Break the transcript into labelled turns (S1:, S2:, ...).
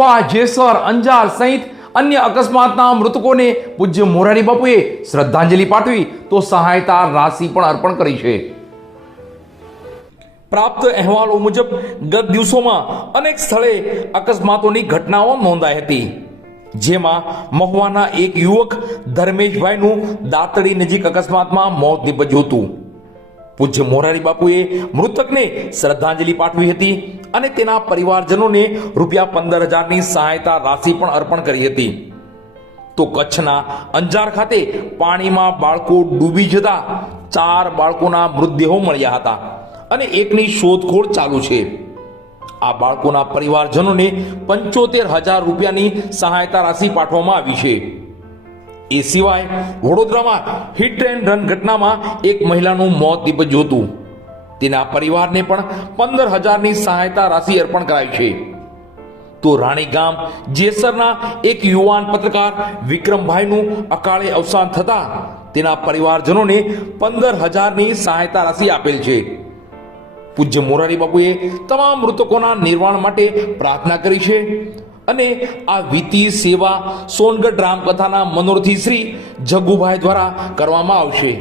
S1: મહુવા જેસર, અંજાર સહિત અન્ય અકસ્માતના મૃતકોને પૂજ્ય મોરારી બાપુએ શ્રદ્ધાંજલિ પાઠવી તો સહાયતા રાશિ પણ અર્પણ કરી છે. પ્રાપ્ત અહેવાલો મુજબ ગત દિવસોમાં અનેક સ્થળે અકસ્માતોની ઘટનાઓ નોંધાઈ હતી. જેમાં મહુવાના એક યુવક ધર્મેશભાઈનું દાતડી નજીક અકસ્માતમાં મોત નીપજ્યું હતું. પૂજ્ય મોરારી બાપુએ મૃતકને શ્રદ્ધાંજલિ પાઠવી હતી. અને તેના પરિવારજનોને રૂપિયા પંદર હજારની સહાયતા રાશિ પણ અર્પણ કરી હતી. તો કચ્છના અંજાર ખાતે પાણીમાં બાળકો ડૂબી જતા ચાર બાળકોના મૃતદેહો મળ્યા હતા અને એકની શોધખોળ ચાલુ છે. આ બાળકોના પરિવારજનોને પંચોતેર હજાર રૂપિયાની સહાયતા રાશિ પાઠવવામાં આવી છે. એ સિવાય વડોદરામાં હિટ એન્ડ રન ઘટનામાં એક મહિલાનું મોત નિપજ્યું હતું. તેના પરિવારને પણ પંદર હજારની સહાયતા રાશિ અર્પણ કરાઈ છે. તો રાણી ગામ જેસરના એક યુવાન પત્રકાર વિક્રમભાઈનું અકાળે અવસાન થતા તેના પરિવારજનોને પંદર હજારની સહાયતા રાશિ આપેલ છે. પૂજ્ય મોરારી બાપુએ તમામ મૃતકોના નિર્વાણ માટે પ્રાર્થના કરી છે અને આ વીતી સેવા સોનગઢ રામકથાના મનોરથી શ્રી જગુભાઈ દ્વારા કરવામાં આવશે.